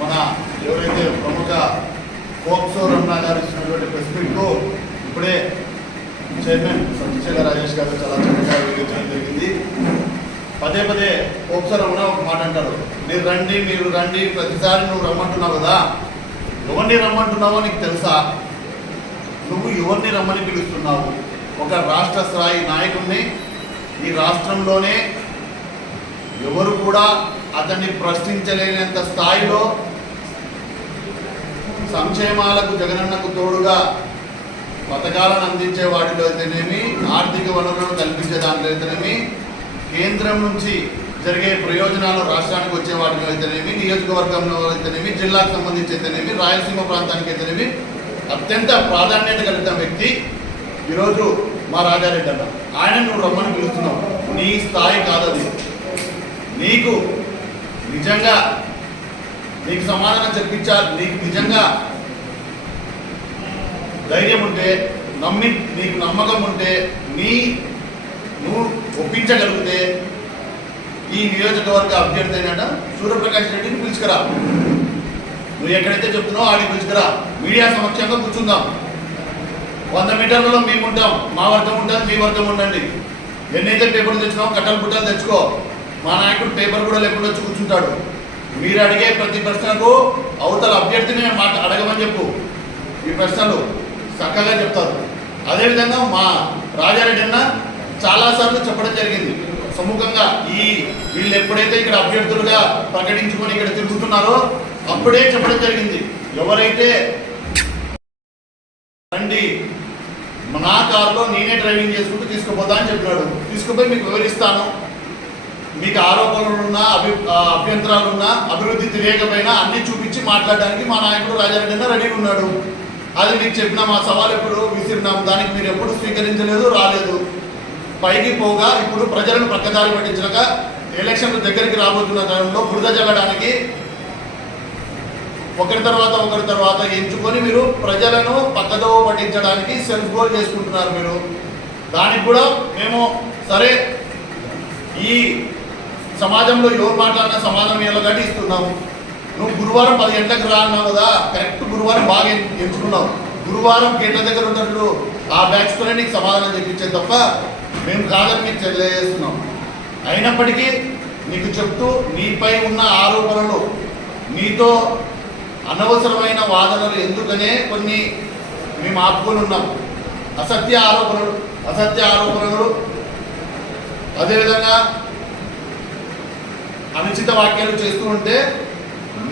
మన ఎవరైతే ప్రముఖ పోక్సో రమణ గారు ఇచ్చినటువంటి ప్రెస్ మీట్కు ఇప్పుడే చైర్మన్ సత్యశీల రాజేష్ గారు చాలా చక్కగా వివరించడం జరిగింది. పదే పదే పోక్సో రమణ ఒక మాట అంటారు, మీరు రండి, ప్రతిసారి నువ్వు రమ్మంటున్నావు కదా, ఎవరిని రమ్మంటున్నావో నీకు తెలుసా? నువ్వు ఎవరిని రమ్మని పిలుస్తున్నావు? ఒక రాష్ట్ర స్థాయి నాయకుడిని ఈ రాష్ట్రంలోనే ఎవరు కూడా అతన్ని ప్రశ్నించలేనంత స్థాయిలో సంక్షేమాలకు జగనన్నకు తోడుగా పథకాలను అందించే వాటిలో అయితేనేమి, ఆర్థిక వనరులను కల్పించే దాంట్లో అయితేనేమి, కేంద్రం నుంచి జరిగే ప్రయోజనాలు రాష్ట్రానికి వచ్చే వాటిలో అయితేనేమి, నియోజకవర్గంలో అయితేనేమి, జిల్లాకు సంబంధించి అయితేనేమి, రాయలసీమ ప్రాంతానికి అయితేనేమి అత్యంత ప్రాధాన్యత కలిగిన వ్యక్తి ఈరోజు మా రాజారెడ్డి అన్న. ఆయన నువ్వు రమ్మని పిలుస్తున్నావు, నీ స్థాయి కాదది. నీకు నిజంగా నీకు సమాధానం చెప్పించాలి, నీకు నిజంగా ధైర్యం ఉంటే, నీకు నమ్మకం ఉంటే, నువ్వు ఒప్పించగలిగితే ఈ నియోజకవర్గ అభ్యర్థి అయినట సూర్యప్రకాష్ రెడ్డిని పిలుచుకురా. నువ్వు ఎక్కడైతే చెప్తున్నావో ఆడికి పిలుచుకురా, మీడియా సమక్షంగా కూర్చుందాం. 100 మీటర్లలో మేము ఉంటాం, మా వర్గం ఉంటుంది, మీ వర్గం ఉండండి. ఎన్నైతే పేపర్లు తెచ్చున్నావు కట్టలు పుట్టలు తెచ్చుకో. మా నాయకుడు పేపర్ కూడా లేకుండా వచ్చి కూర్చుంటాడు. మీరు అడిగే ప్రతి ప్రశ్నకు అవతల అభ్యర్థిని అడగమని చెప్పు, ఈ ప్రశ్నలు చక్కగా చెప్తారు. అదేవిధంగా మా రాజారెడ్డి అన్న చాలాసార్లు చెప్పడం జరిగింది సముఖంగా, వీళ్ళు ఎప్పుడైతే ఇక్కడ అభ్యర్థులుగా ప్రకటించుకొని ఇక్కడ తిరుగుతున్నారో అప్పుడే చెప్పడం జరిగింది, ఎవరైతే రండి నా కారులో నేనే డ్రైవింగ్ చేసుకుంటూ తీసుకుపోతా అని చెప్పినాడు. తీసుకుపోయి మీకు వివరిస్తాను, మీకు ఆరోపణలున్నా అభ్యంతరాలున్నా అభివృద్ధి తెలియకపోయినా అన్ని చూపించి మాట్లాడడానికి మా నాయకుడు రాజారెడ్డి అన్న రెడీగా ఉన్నాడు. అది మీకు చెప్పిన మా సవాల్ ఎప్పుడు విసిరినాం, దానికి మీరు ఎప్పుడు స్వీకరించలేదు, రాలేదు. పైకి పోగా ఇప్పుడు ప్రజలను పక్కదారి పట్టించక ఎలక్షన్లు దగ్గరికి రాబోతున్న టైంలో బురద జల్లడానికి ఒకరి తర్వాత ఎంచుకొని మీరు ప్రజలను పక్కదో పట్టించడానికి సెల్ఫ్ గోల్ చేసుకుంటున్నారు. మీరు దానికి కూడా మేము సరే ఈ సమాజంలో ఎవరు మాట్లాడినా సమాధానం ఎలాగంటే ఇస్తున్నాము. నువ్వు గురువారం 10 గంటలకు రా అన్నావు కదా, కరెక్ట్ గురువారం బాగా ఎంచుకున్నావు. గురువారం గేట్ల దగ్గర ఉన్నట్లు ఆ బ్యాచ్తోనే నీకు సమాధానం చెప్పించేది తప్ప మేము కాదని మీకు తెలియజేస్తున్నాం. అయినప్పటికీ నీకు చెప్తూ నీపై ఉన్న ఆరోపణలు, నీతో అనవసరమైన వాదనలు ఎందుకనే కొన్ని మేము ఆపుకొని ఉన్నాం. అసత్య ఆరోపణలు అదేవిధంగా అనుచిత వ్యాఖ్యలు చేస్తూ ఉంటే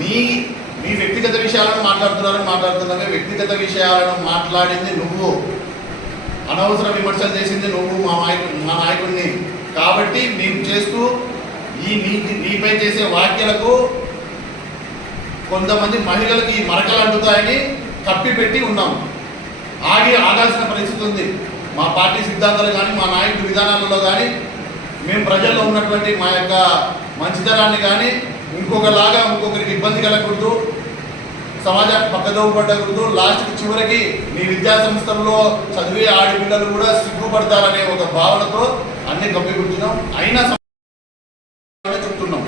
మీ వ్యక్తిగత విషయాలను మాట్లాడుతున్నామే. వ్యక్తిగత విషయాలను మాట్లాడింది నువ్వు, అనవసర విమర్శలు చేసింది నువ్వు మా నాయకుడిని. కాబట్టి మేము చేస్తూ నీపై చేసే వ్యాఖ్యలకు కొంతమంది మహిళలకి మరకలు అంటుతాయని కప్పిపెట్టి ఉన్నాం. ఆగాల్సిన పరిస్థితి ఉంది. మా పార్టీ సిద్ధాంతాలు కానీ మా నాయకుడి విధానాలలో కానీ మేము ప్రజల్లో ఉన్నటువంటి మా యొక్క మంచితనాన్ని కానీ ఇంకొకరికి ఇబ్బంది కలగకూడదు, సమాజానికి పక్కదోవ పడకూడదు. లాస్ట్కి చివరికి మీ విద్యా సంస్థల్లో చదివే ఆడపిల్లలు కూడా సిగ్గుపడతారనే ఒక భావనతో అన్ని కప్పిపుచ్చున్నాం. అయినా చెప్తున్నాం.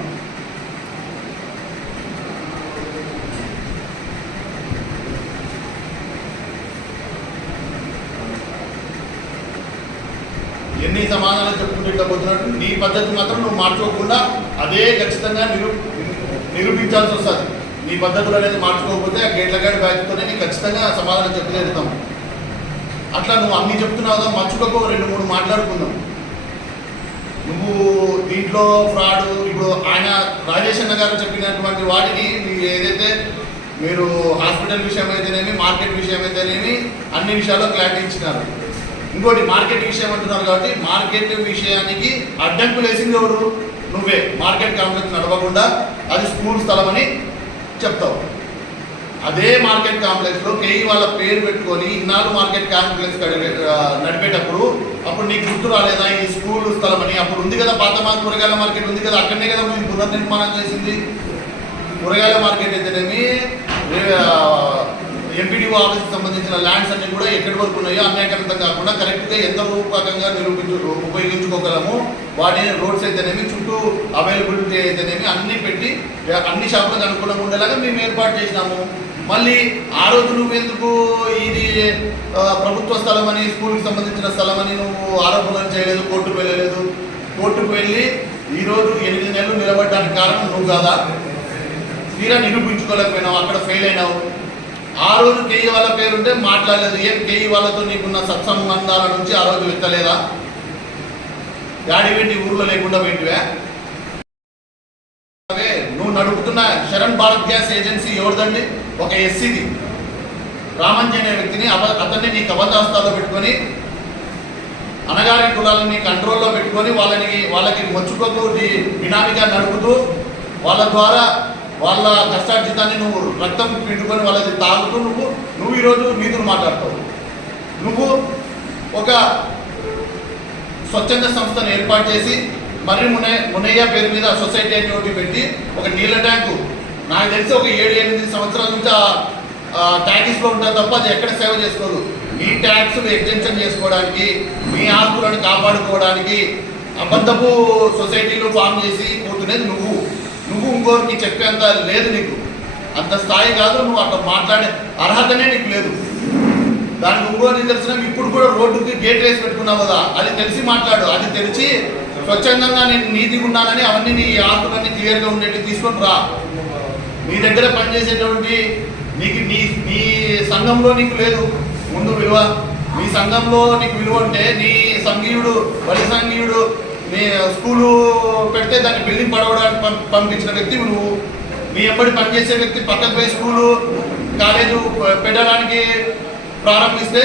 ఎన్ని సమాధానాలు చెప్పుకుంటూ పోతున్నట్టు నీ పద్ధతి మాత్రం నువ్వు మార్చుకోకుండా అదే ఖచ్చితంగా నిరూపించాల్సి వస్తుంది. నీ పద్ధతులు అనేది మార్చుకోకపోతే ఆ గేట్లగాడి బ్యాచ్తోనే నీకు ఖచ్చితంగా సమాధానం చెప్పలేరుతాం. అట్లా నువ్వు అన్ని చెప్తున్నావు, మర్చుకోకు 2-3 మాట్లాడుకుందాం. నువ్వు దీంట్లో ఫ్రాడ్, ఇప్పుడు ఆయన రాజేష్ అన్న గారు చెప్పినటువంటి వాటిని ఏదైతే మీరు హాస్పిటల్ విషయం అయితేనేమి, మార్కెట్ విషయం అయితేనేమి అన్ని విషయాల్లో క్లారిటీ ఇచ్చినారు. ఇంకోటి మార్కెట్ విషయం అంటున్నారు కాబట్టి మార్కెట్ విషయానికి అడ్డంకులు వేసింది ఎవరు? నువ్వే. మార్కెట్ కాంప్లెక్స్ నడవకుండా అది స్కూల్ స్థలం అని చెప్తావు. అదే మార్కెట్ కాంప్లెక్స్లో కేఈ వాళ్ళ పేరు పెట్టుకొని ఇన్నాళ్ళు మార్కెట్ కాంప్లెక్స్ నడిపేటప్పుడు అప్పుడు నీకు గుర్తు రాలేదా ఈ స్కూల్ స్థలం అని? అప్పుడు ఉంది కదా పాత కూరగాయల మార్కెట్ ఉంది కదా, అక్కడనే కదా మేము పునర్నిర్మాణం చేసింది. కూరగాయల మార్కెట్ అయితేనేమి, ఎంపీడీఓ ఆఫీస్కి సంబంధించిన ల్యాండ్స్ అన్ని కూడా ఎక్కడి వరకు ఉన్నాయో అన్యాయకరంతం కాకుండా కరెక్ట్గా ఎంత రూపకంగా ఉపయోగించుకోగలము వాటిని రోడ్స్ అయితేనేమి చుట్టూ అవైలబిలిటీ అయితేనేమి అన్నీ పెట్టి అన్ని షాపులకు అనుకూలంగా ఉండేలాగా మేము ఏర్పాటు చేసినాము. మళ్ళీ ఆ రోజు నువ్వు ఎందుకు ఇది ప్రభుత్వ స్థలం అని స్కూల్కి సంబంధించిన స్థలం అని నువ్వు ఆరోపణలు చేయలేదు, కోర్టుకు వెళ్ళలేదు. కోర్టుకు వెళ్ళి ఈరోజు 8 నెలలు నిలబడడానికి కారణం నువ్వు కాదా? తీరా నిరూపించుకోలేకపోయినావు, అక్కడ ఫెయిల్ అయినావు. ఆ రోజు కేఈ వాళ్ళ పేరుంటే మాట్లాడలేదు. ఏం కేఈ వాళ్ళతో నీకున్న సత్సంబంధాల నుంచి ఆ రోజు ఎత్తలేదా? గాడి పెట్టి ఊర్లో లేకుండా పెట్టివే. నువ్వు నడుపుతున్న శరణ్ భారత్ గ్యాస్ ఏజెన్సీ ఎవరిదండి? ఒక ఎస్సీది రామంజీ అనే వ్యక్తిని అతన్ని నీ కబంధాస్తాల్లో పెట్టుకొని అనగారి కులాలని కంట్రోల్లో పెట్టుకొని వాళ్ళకి మొచ్చుకోకు బినామీగా నడుపుతూ వాళ్ళ ద్వారా వాళ్ళ కష్టార్జితాన్ని నువ్వు రక్తం పిండుకొని వాళ్ళది తాగుతూ నువ్వు ఈరోజు నీతులు మాట్లాడతావు. నువ్వు ఒక స్వచ్ఛంద సంస్థను ఏర్పాటు చేసి మర్రి మునయ్య పేరు మీద సొసైటీ అని ఒకటి పెట్టి ఒక నీళ్ళ ట్యాంకు నాకు తెలిసి ఒక 7-8 సంవత్సరాల నుంచి ఆ ట్యాక్స్లో ఉంటుంది తప్ప అది ఎక్కడ సేవ చేసుకోదు. నీ ట్యాక్స్లు ఎగ్జెంప్షన్ చేసుకోవడానికి, నీ ఆస్తులను కాపాడుకోవడానికి అబద్ధపు సొసైటీలు ఫామ్ చేసి పోతున్నది నువ్వు ఇంకోరికి చెప్పేంత లేదు నీకు. అంత స్థాయి కాదు, నువ్వు అట్లా మాట్లాడే అర్హతనే నీకు లేదు. దానికి ఇంకో నిదర్శనం ఇప్పుడు కూడా రోడ్డుకి గేట్ వేసి పెట్టుకున్నావు కదా, అది తెలిసి మాట్లాడు. అది తెలిసి స్వచ్ఛందంగా నేను నీతిగా ఉన్నానని అవన్నీ నీ ఆస్తులన్నీ క్లియర్గా ఉండేవి తీసుకొని రా. నీ దగ్గర పనిచేసేటువంటి నీ సంఘంలో నీకు లేదు ముందు విలువ. నీ సంఘంలో నీకు విలువ అంటే నీ సంఘీయుడు బలి సంఘీయుడు నీ స్కూలు పెడితే దాన్ని బిల్డింగ్ పడవడానికి పంపించిన వ్యక్తి నువ్వు. నీ ఎంబడి పనిచేసే వ్యక్తి పక్కకు పోయి స్కూలు కాలేజు పెట్టడానికి ప్రారంభిస్తే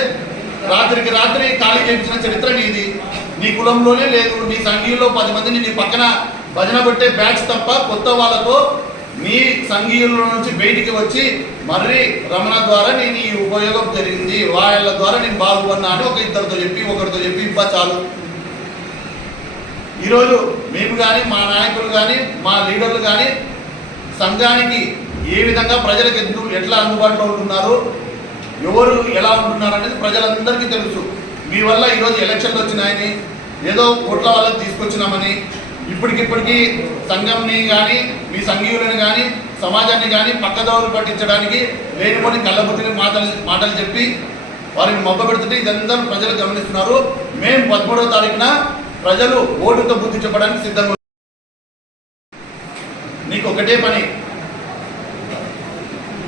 రాత్రికి రాత్రి ఖాళీ చేయించిన చరిత్ర నీది. నీ కులంలోనే లేదు. నీ సంఘీయుల్లో 10 మందిని నీ పక్కన భజన కొట్టే బ్యాచ్ తప్ప కొత్త వాళ్ళతో నీ సంఘీయుల నుంచి బయటికి వచ్చి మర్రి రమణ ద్వారా నేను ఈ ఉపయోగం జరిగింది, వాళ్ళ ద్వారా నేను బాగుపడినా అని ఒకరితో చెప్పి ఇబ్బా చాలు. ఈరోజు మేము కానీ మా నాయకులు కానీ మా లీడర్లు కానీ సంఘానికి ఏ విధంగా ప్రజలకు ఎట్లా అందుబాటులో ఉంటున్నారు, ఎవరు ఎలా ఉంటున్నారు అనేది ప్రజలందరికీ తెలుసు. మీ వల్ల ఈరోజు ఎలక్షన్లు వచ్చినాయని ఏదో కోట్ల వాళ్ళకి తీసుకొచ్చినామని ఇప్పటికిప్పటికీ సంఘంని కానీ మీ సంఘీయులను కానీ సమాజాన్ని కానీ పక్కదోవలు పట్టించడానికి లేనిపోని కళ్ళబుద్ధిని మాటలు చెప్పి వారిని మబ్బపెడుతుంటే ఇదంతా ప్రజలు గమనిస్తున్నారు. మేము 13వ తారీఖున ప్రజలు ఓటుతో బుద్ధి చెప్పడానికి సిద్ధంగా. నీకు ఒకటే పని,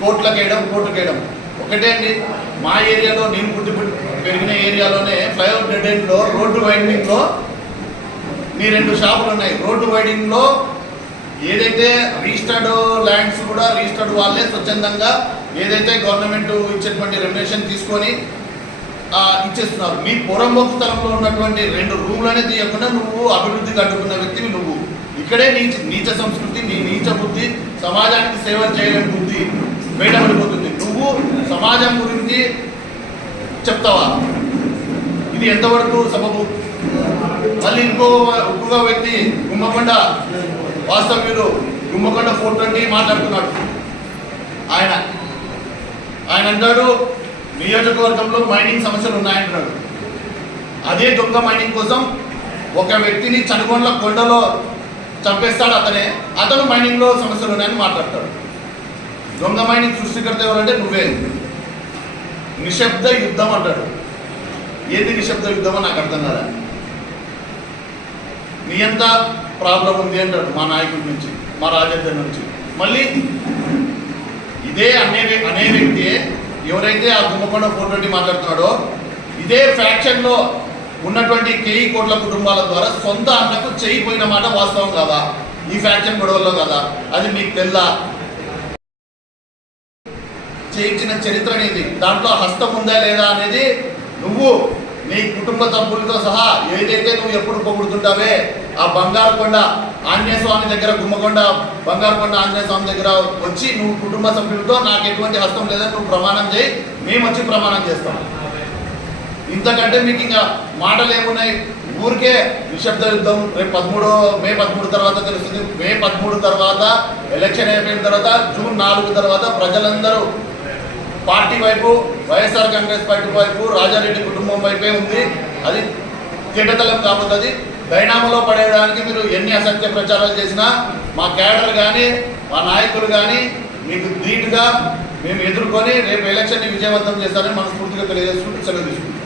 కోర్టుకేయడం ఒకటే అండి. మా ఏరియాలో నేను పుట్టి పెరిగిన ఏరియాలోనే ఫ్లైఓవర్ డెడ్ ఎండ్లో రోడ్డు వైండింగ్లో నీ 2 షాపులు ఉన్నాయి. రోడ్డు వైడింగ్లో ఏదైతే రిజిస్టర్డ్ ల్యాండ్స్ కూడా రిజిస్టర్డ్ వాళ్ళే స్వచ్ఛందంగా ఏదైతే గవర్నమెంట్ ఇచ్చేటువంటి రెమ్యునేషన్ తీసుకొని ఇచ్చేస్తున్నారు. మీ పొరంబొక్కు స్థలంలో ఉన్నటువంటి 2 రూమ్లనే తీయకుండా నువ్వు అభివృద్ధికి అడ్డుకున్న వ్యక్తివి నువ్వు. ఇక్కడే నీచ సంస్కృతి, నీ నీచ బుద్ధి, సమాజానికి సేవ చేయలేని బుద్ధి బయటపడిపోతుంది. నువ్వు సమాజం గురించి చెప్తావా? ఇది ఎంతవరకు సబబు? మళ్ళీ ఇంకొక వ్యక్తి గుమ్మకొండ వాస్తవ్యులు గుమ్మకొండ 420 మాట్లాడుతున్నాడు. ఆయన అంటాడు నియోజకవర్గంలో మైనింగ్ సమస్యలు ఉన్నాయంటున్నాడు. అదే దొంగ మైనింగ్ కోసం ఒక వ్యక్తిని చనుగొండ కొండలో చంపేస్తాడు. అతను మైనింగ్లో సమస్యలు ఉన్నాయని మాట్లాడతాడు. దొంగ మైనింగ్ సృష్టికర్త ఎవరంటే నువ్వే. నిశ్శబ్ద యుద్ధం అంటాడు. ఏది నిశ్శబ్ద యుద్ధమో నాకు అర్థం కదా. నీ ఎంత ప్రాబ్లం ఉంది అంటాడు మా నాయకుడి నుంచి, మా రాజేంద్ర నుంచి. మళ్ళీ ఇదే అనే వ్యక్తి ఎవరైతే ఆ గుమ్మకొండ 420 మాట్లాడుతున్నాడో ఇదే ఫ్యాక్షన్లో ఉన్నటువంటి కేఈ కోట్ల కుటుంబాల ద్వారా సొంత అన్నకు చేయిపోయిన మాట వాస్తవం కాదా? ఈ ఫ్యాక్షన్ గొడవల్లో కదా? అది మీకు తెల్లా? చేయించిన చరిత్ర అనేది దాంట్లో హస్తం ఉందా లేదా అనేది నువ్వు నీ కుటుంబ సభ్యులతో సహా ఏదైతే నువ్వు ఎప్పుడు పొగుడుతుంటావే ఆ బంగారుకొండ ఆంజనేయ స్వామి దగ్గర, గుమ్మకొండ బంగారుకొండ ఆంజనేయ స్వామి దగ్గర వచ్చి నువ్వు కుటుంబ సభ్యులతో నాకు ఎటువంటి హస్తం లేదని నువ్వు ప్రమాణం చేయి, మేము వచ్చి ప్రమాణం చేస్తాం. ఇంతకంటే మీకు ఇంకా మాటలు ఏమున్నాయి? ఊరికే నిశ్శబ్ద యుద్ధం. రేపు మే 13 తర్వాత తెలుస్తుంది. మే 13 తర్వాత ఎలక్షన్ అయిపోయిన తర్వాత జూన్ 4 తర్వాత ప్రజలందరూ పార్టీ వైపు, వైఎస్ఆర్ కాంగ్రెస్ పార్టీ వైపు, రాజారెడ్డి కుటుంబం వైపే ఉంది. అది కిటతలం కాబోతుంది. డైనామోలో పడేయడానికి మీరు ఎన్ని అసత్య ప్రచారాలు చేసినా మా క్యాడర్ కానీ మా నాయకులు కానీ మీకు ధీటుగా మేము ఎదుర్కొని రేపు ఎలక్షన్ని విజయవంతం చేస్తారని మనస్ఫూర్తిగా తెలియజేసుకుంటూ సెలవు తీసుకుంటాం.